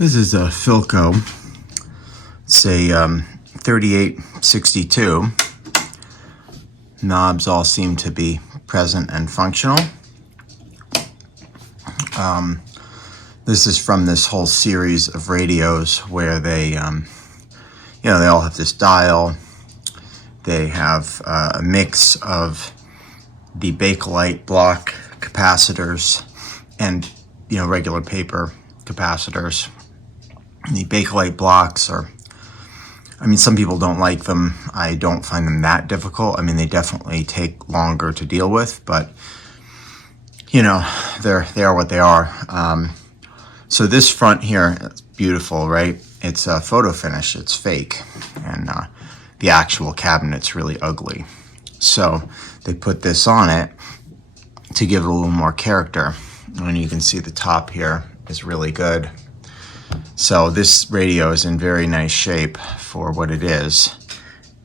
This is a Philco. It's a 3862. Knobs all seem to be present and functional. This is from this whole series of radios where they, they all have this dial. They have a mix of the Bakelite block capacitors and, regular paper capacitors. The Bakelite blocks are, some people don't like them. I don't find them that difficult. They definitely take longer to deal with, but they are what they are. So this front here, it's beautiful, right? It's a photo finish, it's fake. And the actual cabinet's really ugly. So they put this on it to give it a little more character. And you can see the top here is really good. So this radio is in very nice shape for what it is.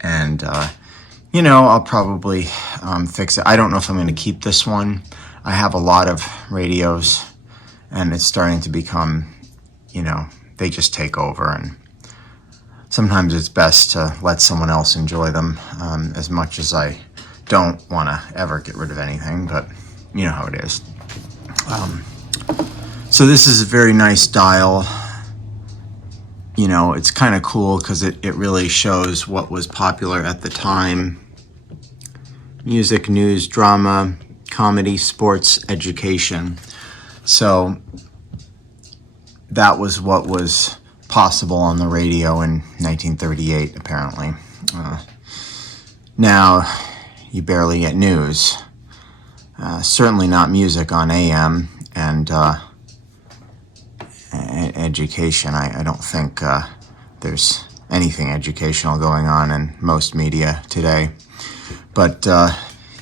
And, I'll probably fix it. I don't know if I'm going to keep this one. I have a lot of radios, and it's starting to become, they just take over. And sometimes it's best to let someone else enjoy them, as much as I don't want to ever get rid of anything, but you know how it is. So this is a very nice dial. It's kind of cool because it really shows what was popular at the time. Music, news, drama, comedy, sports, education. So that was what was possible on the radio in 1938, apparently. Now, you barely get news. Certainly not music on AM, and education. I don't think there's anything educational going on in most media today. But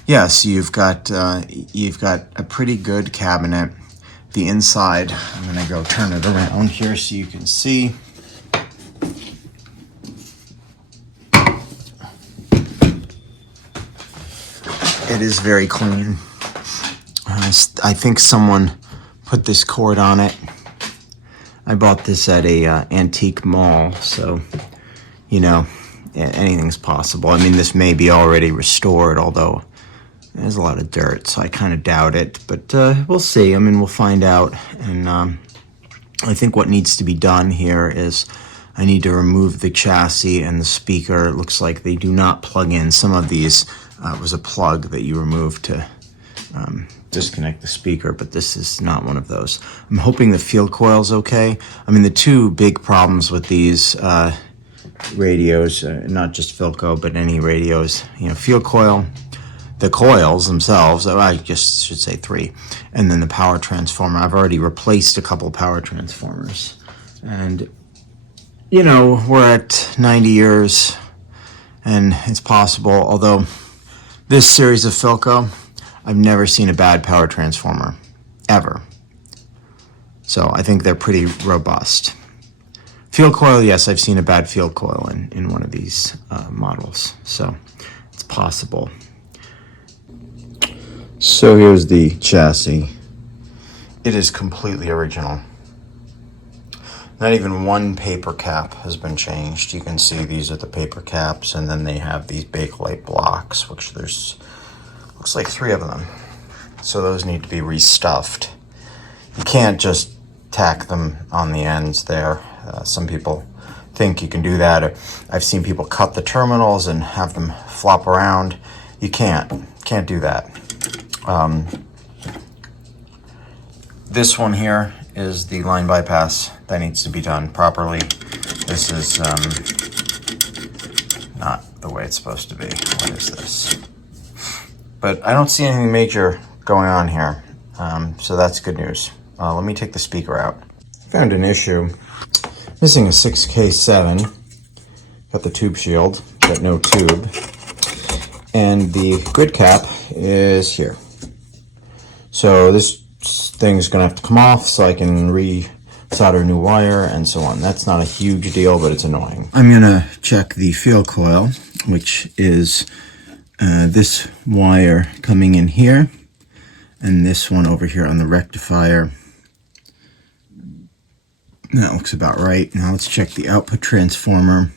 yes, you've got a pretty good cabinet. The inside, I'm going to go turn it around here so you can see. It is very clean. I think someone put this cord on it. I bought this at a antique mall, so, anything's possible. This may be already restored, although there's a lot of dirt, so I kind of doubt it. But we'll see. We'll find out. And I think what needs to be done here is I need to remove the chassis and the speaker. It looks like they do not plug in. Some of these was a plug that you remove to disconnect the speaker, but this is not one of those. I'm hoping the field coil's okay. The two big problems with these radios, not just Philco, but any radios, field coil, the coils themselves, I just should say three, and then the power transformer. I've already replaced a couple power transformers. And, we're at 90 years, and it's possible, although this series of Philco, I've never seen a bad power transformer, ever. So I think they're pretty robust. Field coil, yes, I've seen a bad field coil in one of these models, so it's possible. So here's the chassis. It is completely original. Not even one paper cap has been changed. You can see these are the paper caps, and then they have these Bakelite blocks, which there's looks like 3 of them. So those need to be restuffed. You can't just tack them on the ends there. Some people think you can do that. I've seen people cut the terminals and have them flop around. You can't do that. This one here is the line bypass that needs to be done properly. This is not the way it's supposed to be. What is this? But I don't see anything major going on here, so that's good news. Let me take the speaker out. Found an issue. Missing a 6K7. Got the tube shield, but no tube. And the grid cap is here. So this thing's gonna have to come off so I can re-solder new wire and so on. That's not a huge deal, but it's annoying. I'm gonna check the field coil, which is this wire coming in here, and this one over here on the rectifier. That looks about right. Now let's check the output transformer.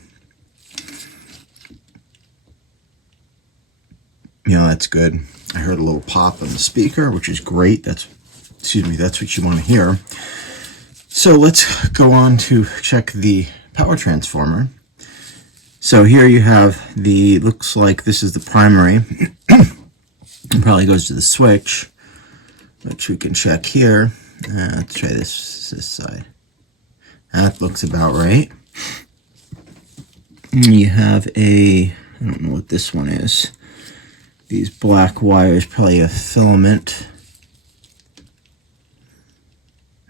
That's good. I heard a little pop on the speaker, which is great. That's what you want to hear. So let's go on to check the power transformer. So here you have looks like this is the primary. It probably goes to the switch, which we can check here. Let's try this side. That looks about right. You have I don't know what this one is. These black wires, probably a filament.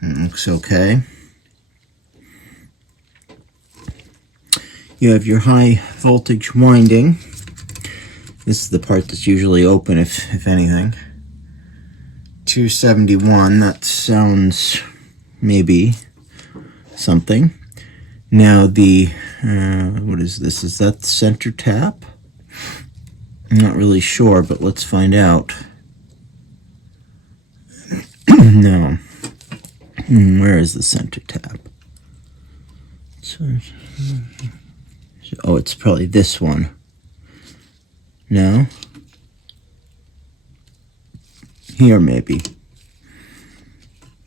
It looks okay. You have your high voltage winding. This is the part that's usually open, if anything. 271, that sounds maybe something. Now what is this? Is that the center tap? I'm not really sure, but let's find out. No. Where is the center tap? Oh, it's probably this one. No? Here, maybe.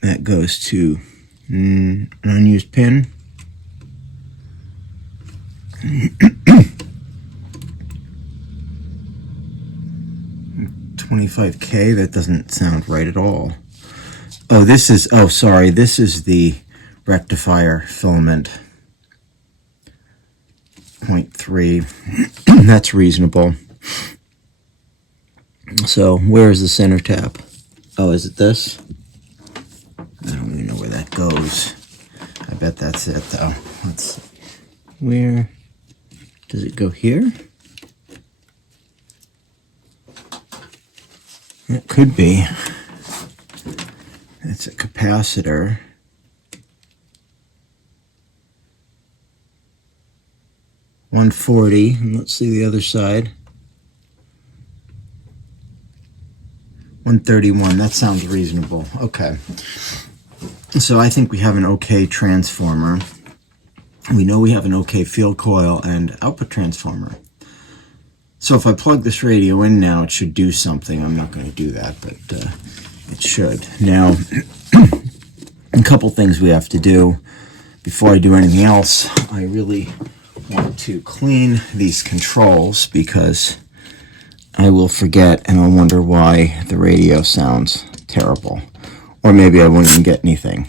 That goes to an unused pin. 25K, that doesn't sound right at all. Oh, this is the rectifier filament. 0.3. That's reasonable. So, where is the center tap? Oh, is it this? I don't even know where that goes. I bet that's it, though. Let's see. Where does it go here? It could be. It's a capacitor. $140, and let's see the other side. $131, that sounds reasonable. Okay. So I think we have an okay transformer. We know we have an okay field coil and output transformer. So if I plug this radio in now, it should do something. I'm not going to do that, but it should. Now, a couple things we have to do before I do anything else. I really want to clean these controls because I will forget and I'll wonder why the radio sounds terrible. Or maybe I won't even get anything.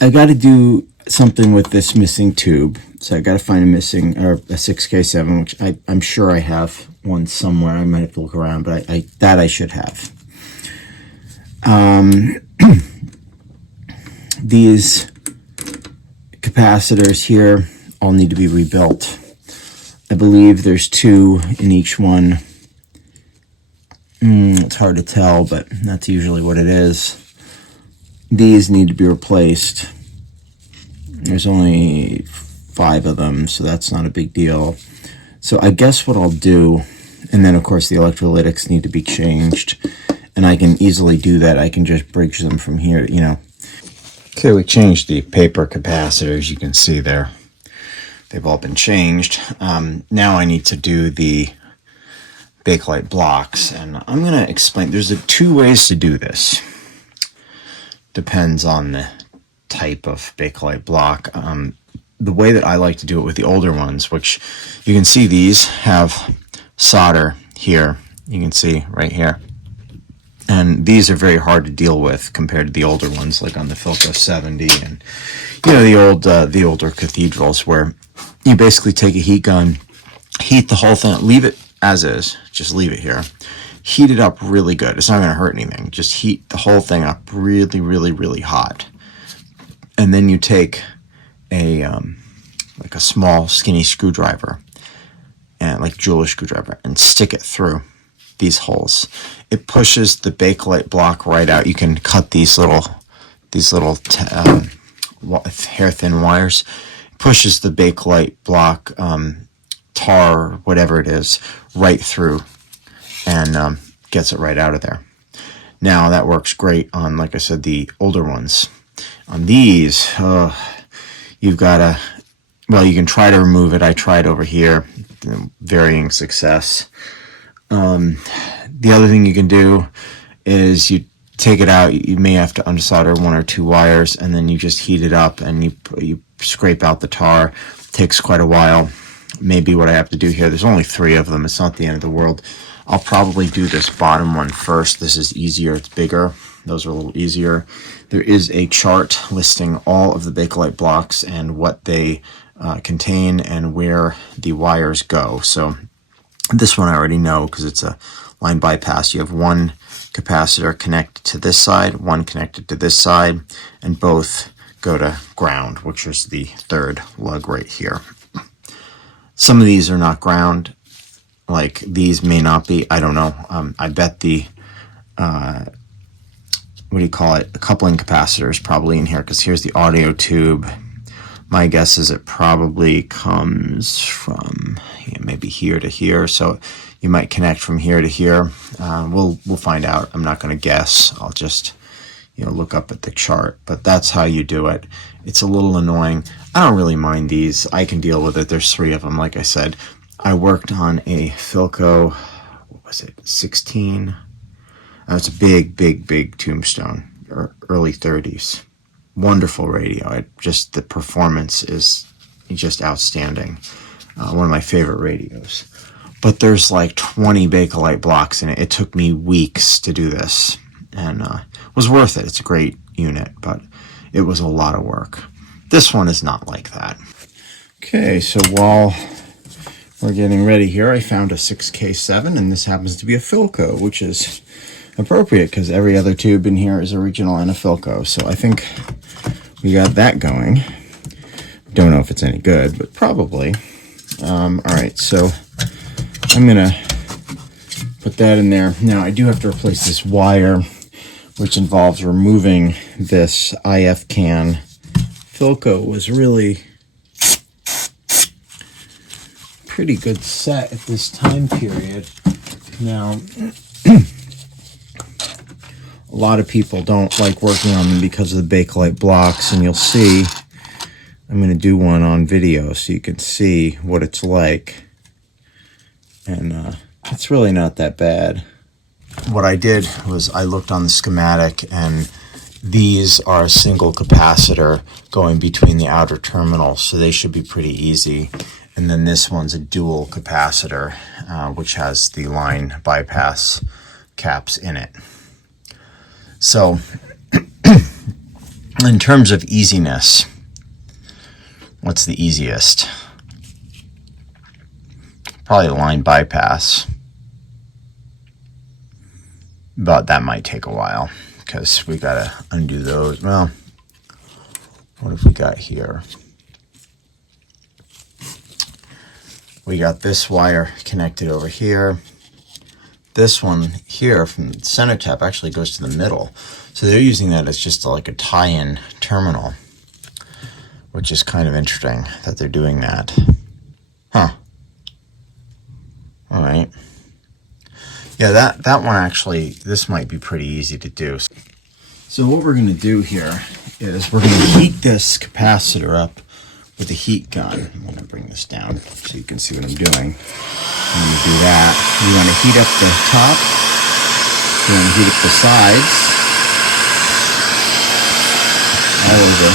I got to do something with this missing tube. So I got to find a 6K7, which I'm sure I have one somewhere. I might have to look around, but I should have. These capacitors here all need to be rebuilt. I believe there's 2 in each one. It's hard to tell, but that's usually what it is. These need to be replaced. There's only 5 of them, so that's not a big deal. So I guess what I'll do, and then of course the electrolytics need to be changed, and I can easily do that. I can just bridge them from here, you know. Okay, we changed the paper capacitors. You can see there. They've all been changed. Now I need to do the Bakelite blocks, and I'm going to explain. There's 2 ways to do this. Depends on the type of Bakelite block. The way that I like to do it with the older ones, which you can see these have solder here. You can see right here. And these are very hard to deal with compared to the older ones, like on the Philco 70 and the older cathedrals, where you basically take a heat gun, heat the whole thing, leave it as is, just leave it here. Heat it up really good. It's not going to hurt anything. Just heat the whole thing up really, really, really hot. And then you take like a small skinny screwdriver, and like jeweler's screwdriver, and stick it through these holes. It pushes the Bakelite block right out. You can cut these little hair thin wires. pushes the Bakelite block, tar, whatever it is, right through and gets it right out of there. Now that works great on, like I said, the older ones. On these, you've got to, well, you can try to remove it. I tried over here, varying success. The other thing you can do is you take it out. You may have to unsolder 1 or 2 wires, and then you just heat it up and you scrape out the tar. It takes quite a while. Maybe what I have to do here, there's only 3 of them. It's not the end of the world. I'll probably do this bottom one first. This is easier. It's bigger. Those are a little easier. There is a chart listing all of the Bakelite blocks and what they contain and where the wires go. So this one I already know because it's a line bypass. You have 1 capacitor connected to this side, 1 connected to this side, and both go to ground, which is the 3rd lug right here. Some of these are not ground, like these may not be, I don't know. I bet the, what do you call it, the coupling capacitor is probably in here, because here's the audio tube. My guess is it probably comes from maybe here to here, so you might connect from here to here. We'll find out. I'm not going to guess. I'll just look up at the chart, but that's how you do it. It's a little annoying. I don't really mind these. I can deal with it. There's 3 of them, like I said. I worked on a Philco, what was it, 16? It's a big Tombstone, early 30s. Wonderful radio. The performance is just outstanding. One of my favorite radios. But there's like 20 Bakelite blocks in it. It took me weeks to do this, and it was worth it. It's a great unit, but it was a lot of work. This one is not like that. Okay, so while we're getting ready here, I found a 6K7, and this happens to be a Philco, which is appropriate because every other tube in here is original and a Philco. So I think we got that going. Don't know if it's any good, but probably. All right, so I'm gonna put that in there. Now I do have to replace this wire, which involves removing this IF can. Philco was really pretty good set at this time period. Now, a lot of people don't like working on them because of the Bakelite blocks, and you'll see, I'm going to do one on video so you can see what it's like. And it's really not that bad. What I did was I looked on the schematic, and these are a single capacitor going between the outer terminals, so they should be pretty easy. And then this one's a dual capacitor, which has the line bypass caps in it. So, in terms of easiness, what's the easiest? Probably the line bypass. But that might take a while, because we gotta undo those. Well, what have we got here? We got this wire connected over here. This one here from the center tap actually goes to the middle. So they're using that as just like a tie-in terminal, which is kind of interesting that they're doing that. Huh. All right. Yeah, that one actually, this might be pretty easy to do. So what we're going to do here is we're going to heat this capacitor up with a heat gun. I'm going to bring this down so you can see what I'm doing. When you do that, you want to heat up the top, you want to heat up the sides, all over.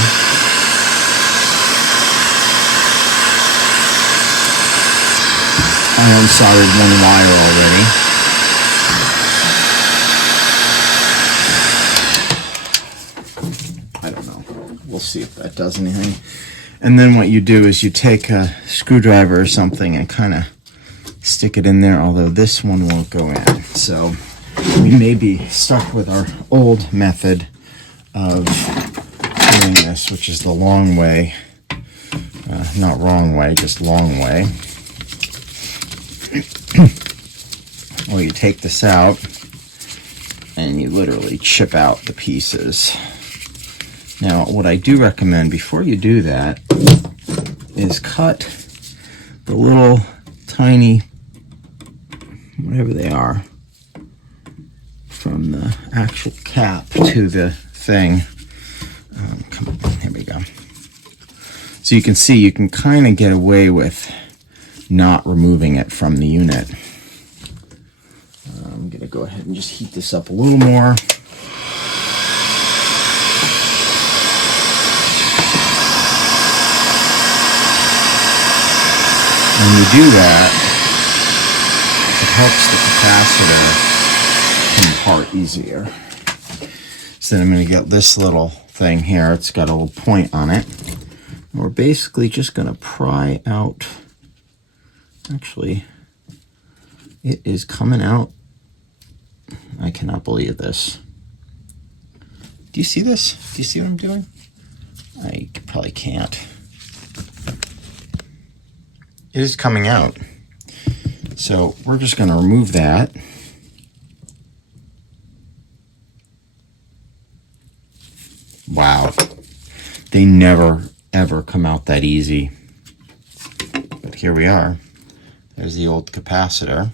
I unsoldered 1 wire already. I don't know. We'll see if that does anything. And then what you do is you take a screwdriver or something and kind of stick it in there, although this one won't go in. So we may be stuck with our old method of doing this, which is the long way. Not wrong way, just long way. Well, you take this out and you literally chip out the pieces. Now, what I do recommend before you do that is cut the little tiny, whatever they are, from the actual cap to the thing. Come on, here we go. So you can see you can kind of get away with not removing it from the unit. I'm going to go ahead and just heat this up a little more. When you do that, it helps the capacitor come apart easier. So then I'm going to get this little thing here. It's got a little point on it. And we're basically just going to pry out. Actually, it is coming out. I cannot believe this. Do you see this? Do you see what I'm doing? I probably can't. It is coming out. So we're just going to remove that. Wow. They never, ever come out that easy. But here we are. There's the old capacitor.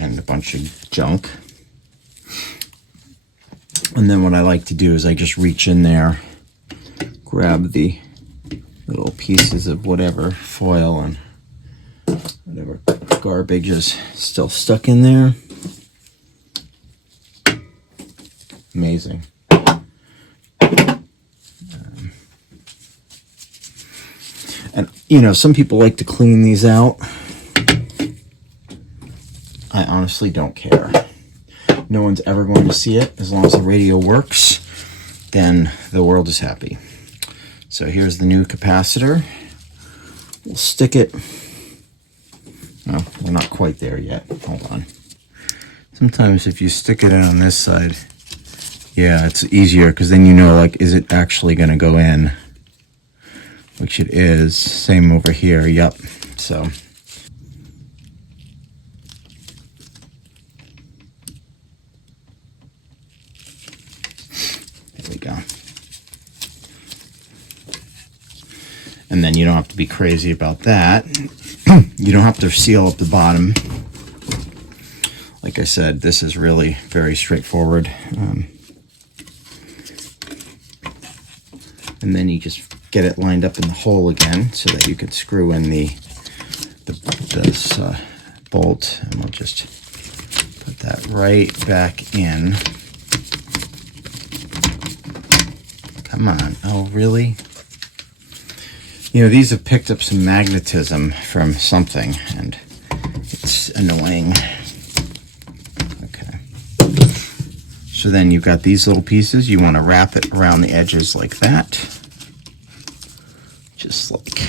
And a bunch of junk. And then what I like to do is I just reach in there, grab the little pieces of whatever foil and whatever garbage is still stuck in there. Amazing. And you know, some people like to clean these out. I honestly don't care. No one's ever going to see it. As long as the radio works, then the world is happy. So here's the new capacitor. We'll stick it. No, we're not quite there yet. Hold on. Sometimes if you stick it on this side, yeah, it's easier because then you know, like, is it actually going to go in? Which it is. Same over here. Yep. So there we go. And then you don't have to be crazy about that. You don't have to seal up the bottom. Like I said, this is really very straightforward. And then you just get it lined up in the hole again so that you can screw in this bolt. And we'll just put that right back in. Come on. Oh, really? You know, these have picked up some magnetism from something, and it's annoying. Okay. So then you've got these little pieces. You want to wrap it around the edges like that. Just like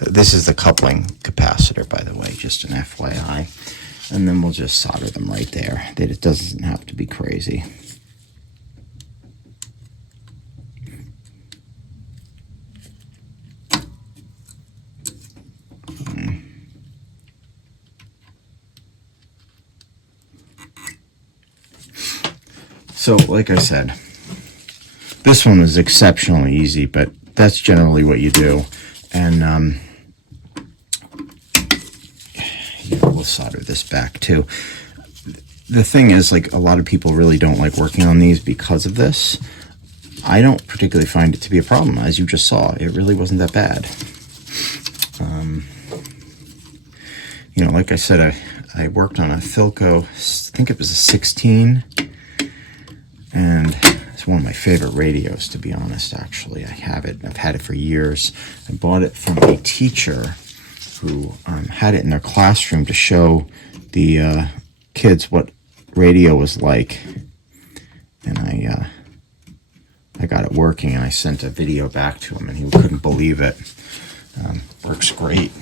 this is the coupling capacitor, by the way, just an FYI. And then we'll just solder them right there. That it doesn't have to be crazy. So, like I said, this one was exceptionally easy, but that's generally what you do. And we'll solder this back too. The thing is, like, a lot of people really don't like working on these because of this. I don't particularly find it to be a problem. As you just saw, it really wasn't that bad. You know, like I said, I worked on a Philco, I think it was a 16. And it's one of my favorite radios, to be honest, actually. I have it. I've had it for years. I bought it from a teacher who had it in their classroom to show the kids what radio was like. And I got it working, and I sent a video back to him, and he couldn't believe it. Works great.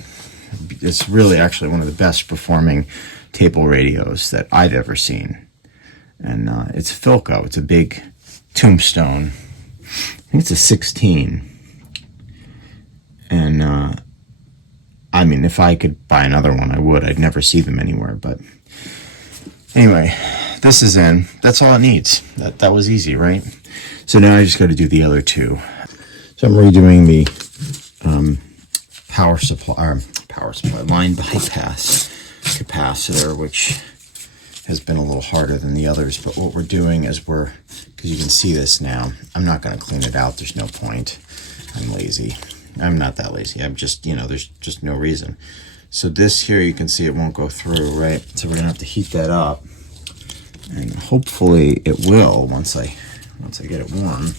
It's really actually one of the best performing table radios that I've ever seen. And it's Philco. It's a big tombstone. I think it's a 16. And I mean, if I could buy another one, I would. I'd never see them anywhere. But anyway, this is in. That's all it needs. That was easy, right? So now I just got to do the other two. So I'm redoing the power supply line bypass capacitor, which has been a little harder than the others. But what we're doing is because you can see this now, I'm not going to clean it out. There's no point. I'm lazy. I'm not that lazy. I'm just, there's just no reason. So this here, you can see it won't go through, right? So we're gonna have to heat that up, and hopefully it will once I get it warm.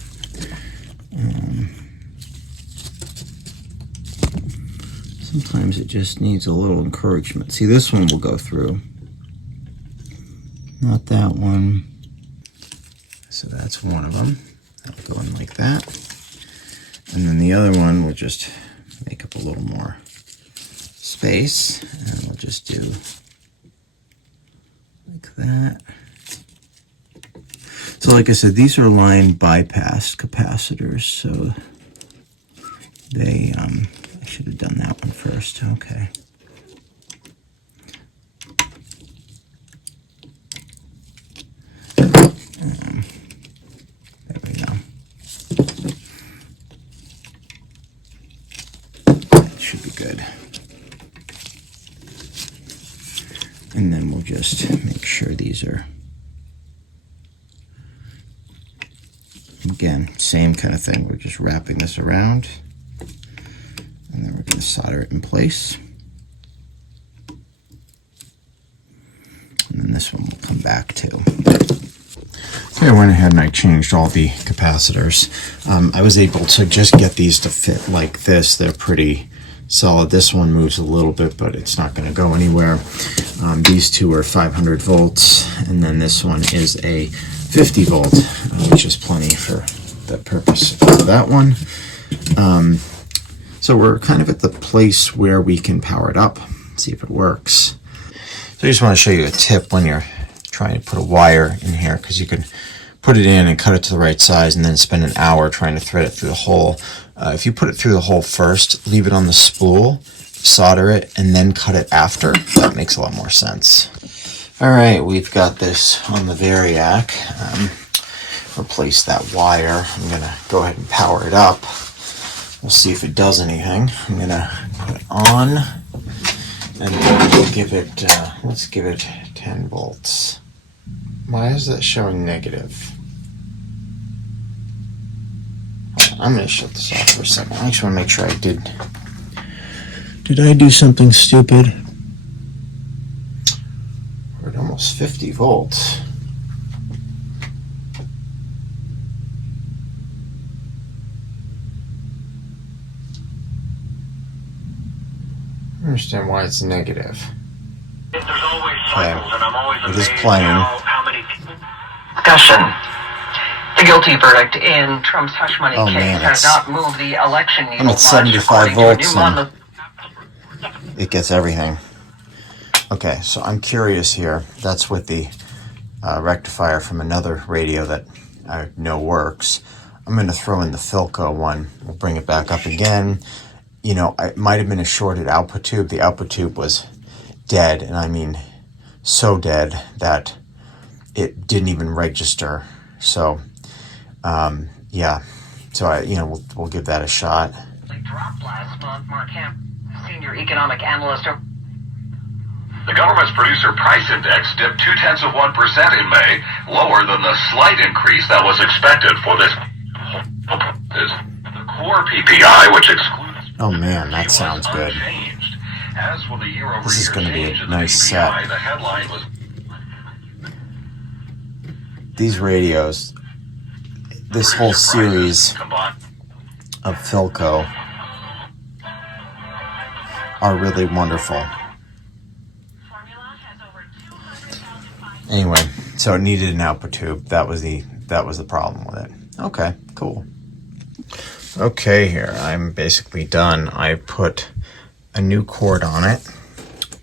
Sometimes it just needs a little encouragement. See, this one will go through, not that one. So that's one of them. That'll go in like that. And then the other one will just make up a little more space, and we'll just do like that. So like I said, these are line bypass capacitors, so they I should have done that one first. Okay. There we go. That should be good. And then we'll just make sure these are, again, same kind of thing. We're just wrapping this around, and then we're going to solder it in place. And then this one will come back too. Okay, I went ahead and I changed all the capacitors. I was able to just get these to fit like this. They're pretty solid. This one moves a little bit, but it's not going to go anywhere. These two are 500 volts, and then this one is a 50 volt, which is plenty for the purpose of that one. So we're kind of at the place where we can power it up, see if it works. So I just want to show you a tip when you're trying to put a wire in here, because you can put it in and cut it to the right size and then spend an hour trying to thread it through the hole. If you put it through the hole first, leave it on the spool, solder it, and then cut it after, that makes a lot more sense. All right, we've got this on the Variac. Replace that wire. I'm gonna go ahead and power it up. We'll see if it does anything. I'm gonna put it on, and we'll give it, let's give it 10 volts. Why is that showing negative? I'm going to shut this off for a second. I just want to make sure I did. Did I do something stupid? We're at almost 50 volts. I don't understand why it's negative. There's always cycles, and I'm always it is amazed playing. How many people... Discussion. The guilty verdict in Trump's hush money case has not moved the election needle I'm at 75 volts, and it gets everything. Okay, so I'm curious here. That's with the rectifier from another radio that I know works. I'm going to throw in the Philco one. We'll bring it back up again. You know, it might have been a shorted output tube. The output tube was dead, and I mean so dead that it didn't even register. So yeah, so we'll give that a shot. Dropped last month. Mark Ham, senior economic analyst. The government's producer price index dipped 0.2% in May, lower than the slight increase that was expected for this. The core PPI, which excludes. Oh man, that sounds good. As for the year-over-year This is going to be a change in nice the set. PPI, the headline was. These radios, this whole series of Philco are really wonderful. Anyway, so it needed an output tube. That was the problem with it. Okay, cool. Okay, here I'm basically done. I put a new cord on it,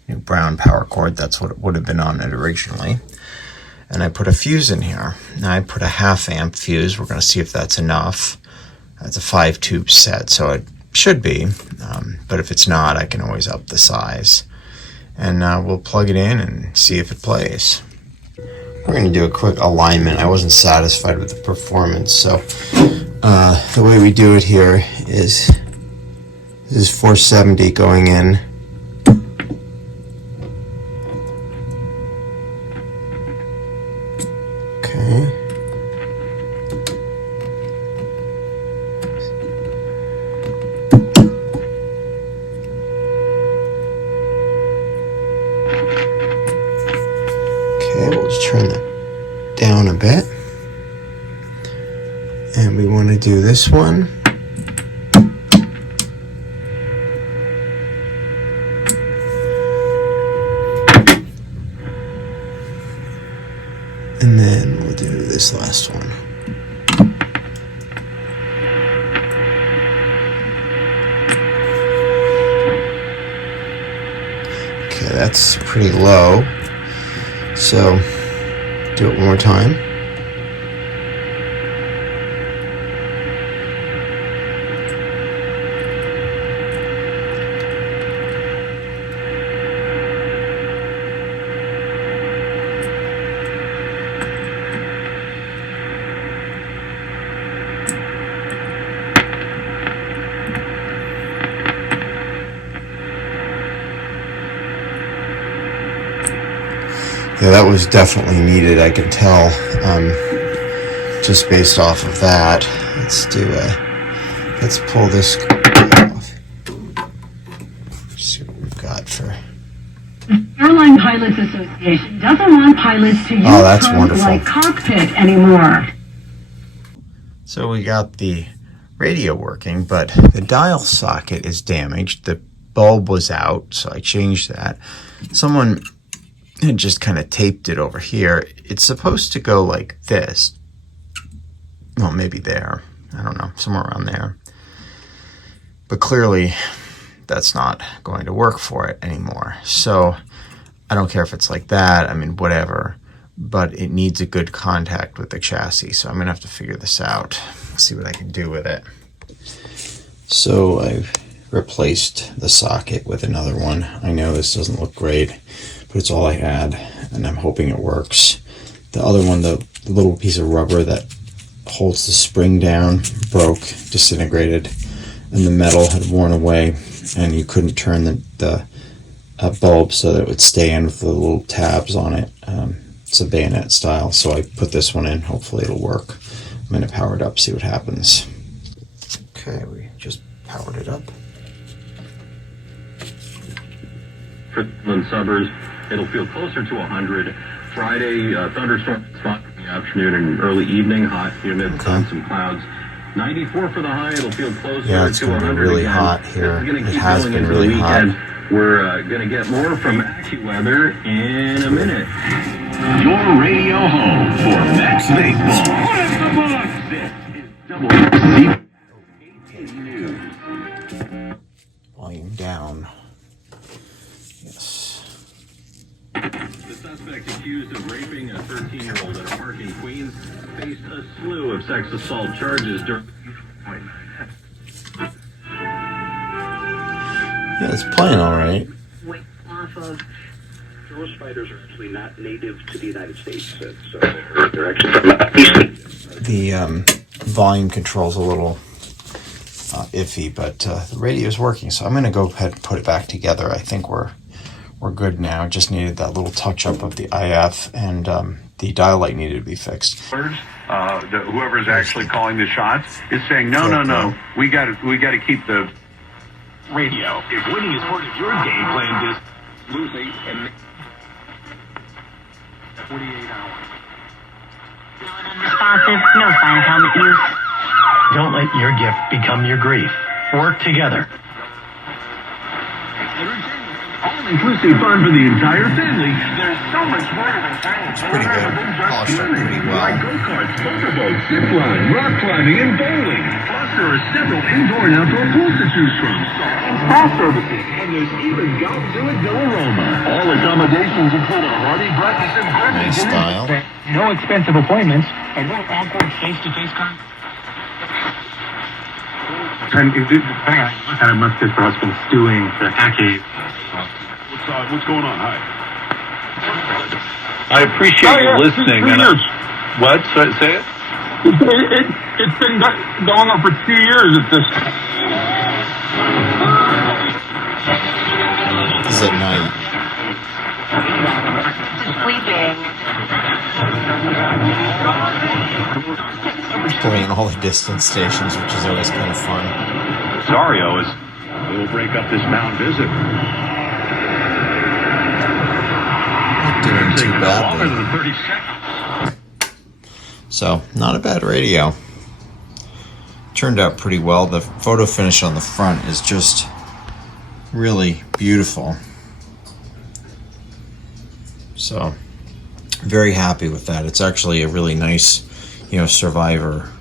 new brown power cord. That's what it would have been on it originally. And I put a fuse in here. Now I put a 1/2 amp fuse. We're going to see if that's enough. It's a 5-tube set, so it should be. But if it's not, I can always up the size. And we'll plug it in and see if it plays. We're going to do a quick alignment. I wasn't satisfied with the performance, so the way we do it here is This is 470 going in. Okay. Okay, we'll just turn that down a bit. And we want to do this one. And then we'll do this last one. Okay, that's pretty low. So, do it one more time. Yeah, that was definitely needed, I can tell, just based off of that. Let's pull this off. See what we've got for... Airline Pilots Association doesn't want pilots to use terms like cockpit anymore. So we got the radio working, but the dial socket is damaged. The bulb was out, so I changed that. Someone had just kind of taped it over here. It's supposed to go like this. Well, maybe there. I don't know, somewhere around there. But clearly, that's not going to work for it anymore. So I don't care if it's like that. I mean, whatever. But it needs a good contact with the chassis. So I'm going to have to figure this out. See what I can do with it. So I've replaced the socket with another one. I know this doesn't look great, but it's all I had, and I'm hoping it works. The other one, the little piece of rubber that holds the spring down, broke, disintegrated, and the metal had worn away, and you couldn't turn the bulb so that it would stay in with the little tabs on it. It's a bayonet style, so I put this one in. Hopefully it'll work. I'm going to power it up, see what happens. Okay, we just powered it up. For the suburbs, it'll feel closer to 100. Friday, thunderstorm spot in the afternoon and early evening, hot humid, sun, some clouds. 94 for the high, it'll feel closer to 100. Yeah, it's going to be really hot here. It has been really hot. We're going to get more from AccuWeather in a minute. Your radio home for Max Baseball. This is WCAT News. Volume down. Yes. The suspect accused of raping a 13-year-old at a park in Queens faced a slew of sex assault charges during Yeah, it's playing all right. Off of Those fighters are actually not native to the United States, so they're actually from The volume control's a little iffy, but the radio's working, so I'm going to go ahead and put it back together. I think we're good now. Just needed that little touch-up of the IF, and the dial light needed to be fixed. Whoever's actually calling the shots is saying, no, we got to keep the Radio. If winning is part of your game plan, this losing and 48 hours. responsive, no sign of helmet use. Don't let your gift become your grief. Work together. all-inclusive fun for the entire family. There's so much more to the time. It's pretty good. Polished up pretty well. Like go-karts, motorboats, zip line, rock climbing, and bowling. Plus, there are several indoor and outdoor pools to choose from. Fast services. And there's even golf to a Go-Roma. All accommodations include a hearty breakfast and Nice style. No expensive appointments, and no awkward face-to-face contact. And depending on how much this has been stewing for decades. What's going on? Hi. I appreciate you listening. What? Say it? It's been going on for 2 years at this. is at night. Playing all the distance stations, which is always kind of fun. Rosario will break up this mound visit. Not doing too badly. Longer than 30 seconds. So, not a bad radio. Turned out pretty well. The photo finish on the front is just really beautiful. So, very happy with that. It's actually a really nice, Survivor